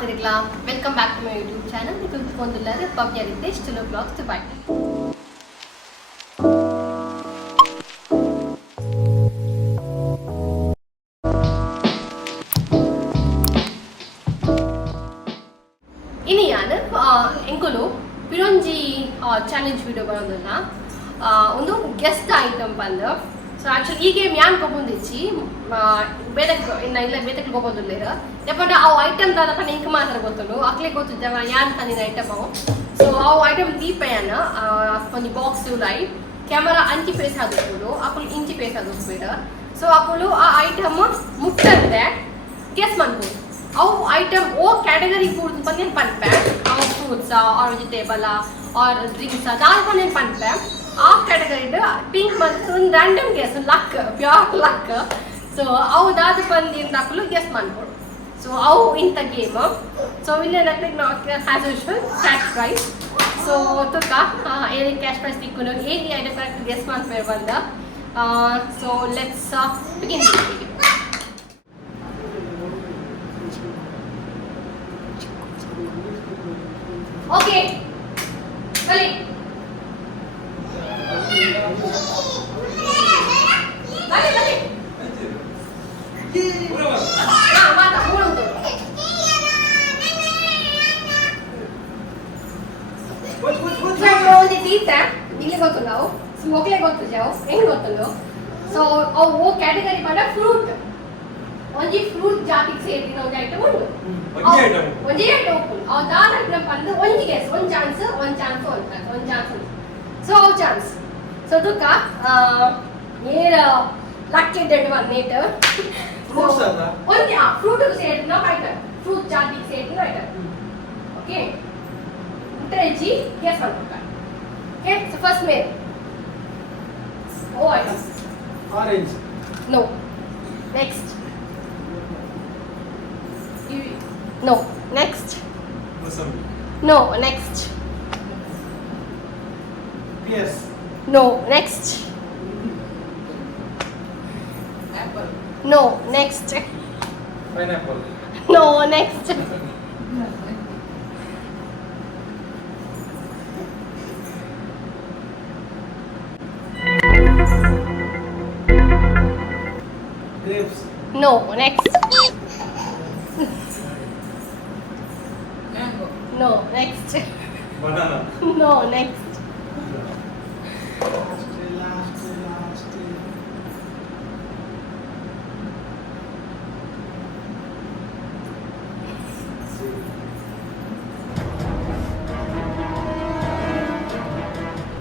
Welcome back to my YouTube channel. This is Bhavya Rithesh, Tulu vlogs to Dubai. Ini engolo pironji challenge video barandana ಒಂದು guest item ಬಂದು so actually ಈ game ಯಾನ್ ಕೊಬಂದಿಚ್ಚಿ ಬೇದಕ್ಕೆ ಇಲ್ಲ ಬೇದಕ್ಕೆ ಕೊಬೋದಿಲ್ಲ ಯಾಕಂದ್ರೆ ಅವು item ದಾದ ಇಂಕ ಮಾತ್ರ ಗೊತ್ತುಂಡು ಅಕ್ಲೆ ಗೊತ್ತಿದ್ದವ ಯಾನ್ ತಂದಿನ ಐಟಮ್ ಅವು ಸೊ ಅವು ಐಟಮ್ ದೀಪಯ್ಯನ ಒಂದು ಬಾಕ್ಸ್ ಲೈ ಕ್ಯಾಮರಾ ಅಂಚಿ ಫೇಸ್ ಆಗೋದು ಅಕ್ಕಳು ಇಂಚಿ ಫೇಸ್ ಆಗೋಸ್ಬೇಡ ಸೊ ಅಕ್ಕಳು ಆ ಐಟಮ್ ಮುಟ್ಟಂತೆ ಗೆಸ್ ಮಾಡ್ಬೋದು ಅವು ಐಟಮ್ ಓ ಕ್ಯಾಟಗರಿ ಫುಡ್ ಬಂದು ಪನ್ಪೆ ಅವು ಫ್ರೂಟ್ಸಾ ಆರ್ ವೆಜಿಟೇಬಲಾ ಆರ್ ಡ್ರಿಂಕ್ಸಾ ದಾಲ್ ಬಂದು ಪನ್ಪೆ ಆ ಕ್ಯಾಟಗರಿದು ಪಿಂಕ್ ಮತ್ತು ಒಂದು random guess luck pure luck so ಅವು ದಾದ ಬಂದಿಂದ ಹಾಕಲು ಗೆಸ್ ಮಾಡ್ಬೋದು ಸೊ ಅವು ಇಂಥ ಗೇಮ್ ಸೊ ಇಲ್ಲೇ has usual cash prize so ತುಕ ಏನೇ ಕ್ಯಾಶ್ ಪ್ರೈಸ್ ತಿಕ್ಕೊಂಡು ಹೇಗೆ ಐಟಮ್ ಕರೆಕ್ಟ್ ಗೆಸ್ ಮಾಡ್ಬೇಕು ಬಂದ ಸೊ ಲೆಟ್ಸ್ ಬಿಗಿನ್ ಓಕೆ ಬಲಿ ಬಲಿ ಬಲಿ ಮಾತಾ ಮೂಡುಂಟು ಒಂದು ತೀರ್ಥ ಇಲ್ಲಿ ಗೊತ್ತು ನಾವು ಸ್ಮೋಕ್ಲೆ ಗೊತ್ತು ಜಾವು ಹೆಂಗ್ ಗೊತ್ತುಂಡು ಸೊ ಅವು ಕ್ಯಾಟಗರಿ ಬಂದ ಫ್ರೂಟ್ ಒಂಜಿ ಫ್ರೂಟ್ ಜಾತಿಗೆ ಸೇರಿನ ಒಂದು ಐಟಮ್ ಉಂಟು ಒಂಜಿ ಐಟಮ್ ಉಂಟು ಅವು ದಾಲ್ ಐಟಮ್ ಬಂದು ಒಂಜಿ ಗೆಸ್ ಒಂದು ಚಾನ್ಸ್ ಉಂಟು ಸೊ ಅವು ಚಾನ್ಸ್ ಸೊ ದುಃಖ ನೇರ ಲಕ್ಕಿ ಡೆಡ್ ಒನ್ ನೇಟ್ ಒಂದು ಫ್ರೂಟ್ ಸೇರಿನ ಐಟಮ್ ಫ್ರೂಟ್ ಜಾತಿಗೆ ಸೇರಿನ ಐಟಮ್ ಓಕೆ ಜಿ ಗೆಸ್ ಮಾಡ್ಬೇಕು ಓಕೆ ಸೊ ಫಸ್ಟ್ ಮೇಲ್ ಓ item orange no next No. Next. Mosambi. No. Next. Yes. No. Next. Apple. No. Next. Pineapple. No. Next. Grapes. No. Next. No. Next. Banana. No. Next. Last.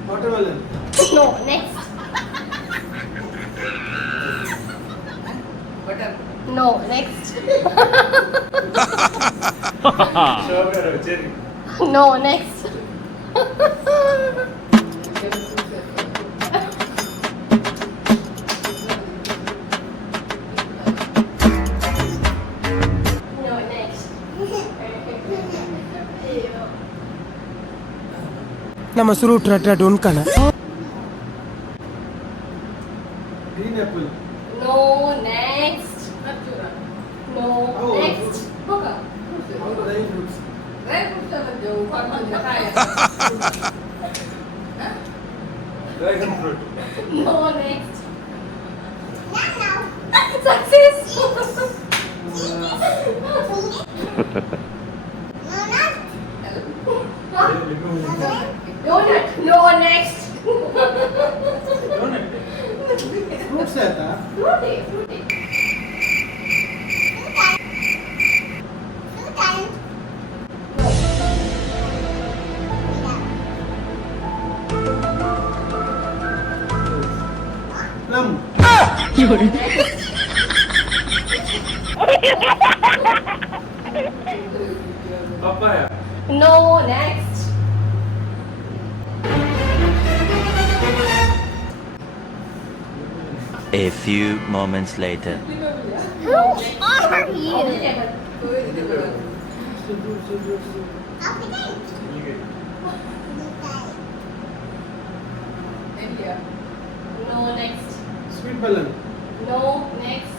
Watermelon. No. Next. Butter. No. Next. Strawberry. Cherry. No. Next. No. Next. ನಮ್ಮ ಸುರು ಟ್ರಟ್ ಉಣ್ಕಣ Green apple. No. Next. No. Next. All dry fruits. Dragon fruit. No. Next. Success. Donut. No. Next. Donut. Fruits ಆಯ್ತಾ? Fruity. Plum. Papaya. No. Next. A few moments later. Who are you? No. Next. Sweet melon. No. Next.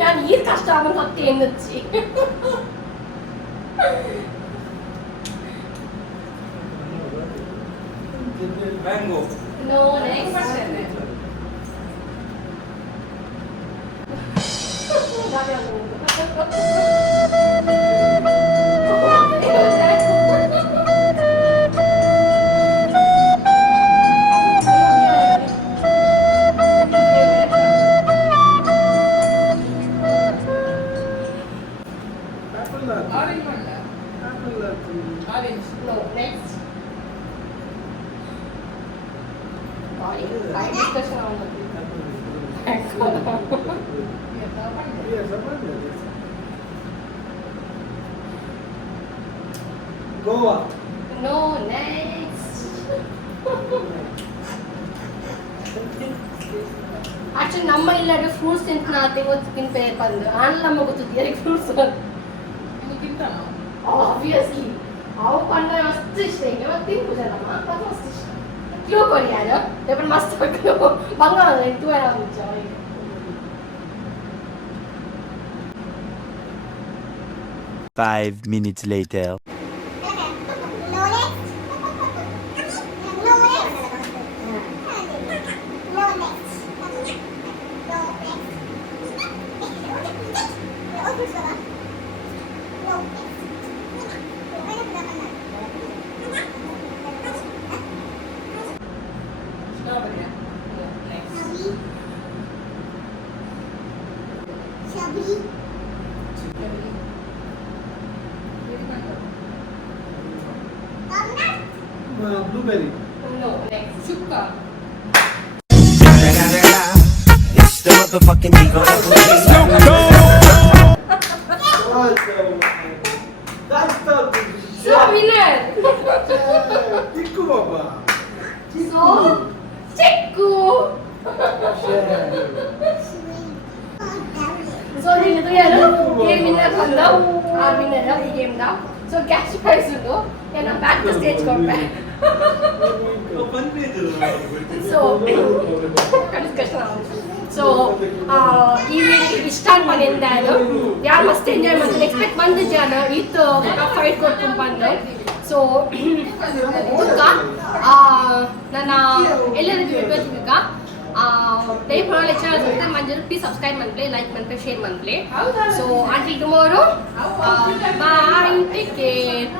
ನಾನು ಈ ಕಷ್ಟ ಆಗೋದು ಹತ್ತಿ ಎನ್ನಚ್ಚಿ Mango. No, next. Apple latte. Orange one. Apple latte. Orange. No, next. Sorry, I discussion on the Yes, orange. Yes, abundant. Goa. No, next. Actually, ನಮ್ಮ ಇಲ್ಲಾದ್ರೆ fruits ತಿಂತೀನಿ ಇವತ್ತು ತಿನ್ಬೇಕು ಅಂದ್ರೆ ಆನಲ್ಲ ನಮಗೆ ಗೊತ್ತಿದೆ fruits Ini kita no. Obviously ಅವು ಪಂಡ ಮಸ್ತ್ ಇಷ್ಟ ಈಗ ಮತ್ತೆ ತಿನ್ಬೋದಲ್ಲಮ್ಮ ಅದು ಮಸ್ತ್ ಇಷ್ಟ ಕ್ಲೂ ಕೊಡಿ ಯಾರು ಎప్పుడు ಮಸ್ತ್ ಕ್ಲೂ ಬಂಗಾಳ ಎಂಟು ಜಾಯ್ 5 minutes later. Strawberry. Next. Strawberry. Very mango. Blueberry. No next Chukka. It's the motherfucking Eagle Double G. That's the so winner Tikku Baba. So chikoo so ಇದು ಯಾರು ಗೇಮ್ ವಿನ್ನರ್ ಬಂದ ಆ ವಿನ್ನರ್ ಈ ಗೇಮ್ ದ ಸೊ ಕ್ಯಾಶ್ ಪ್ರೈಸ್ ಉಂಟು ನಾನು back to stage ಕೊಡ್ಬೆ so so ಈ ವಿಡಿಯೋ ಇಷ್ಟ ಆಗ್ಬಂದು ಎಂದಾರು ಯಾರು ಮಸ್ತ್ ಎಂಜಾಯ್ ಮಾಡ್ತಾರೆ ಎಕ್ಸ್ಪೆಕ್ಟ್ ಬಂದು ಜನ ಇತ್ತು ಫೈಟ್ ಕೊಟ್ಟು ಬಂದು ಸೊ ಇದಕ್ಕ ನನ್ನ ಎಲ್ಲರಿಗೂ ಹೇಳ್ಬೇಕೀಗ ದಯ ಪರವಾಗಿ ಚಾನಲ್ ಜೊತೆ ಮಂಜರು ಪ್ಲೀಸ್ ಸಬ್ಸ್ಕ್ರೈಬ್ ಮಾಡ್ಲಿ ಲೈಕ್ ಮಾಡ್ಲಿ ಶೇರ್ ಮಾಡ್ಲಿ so until tomorrow bye take care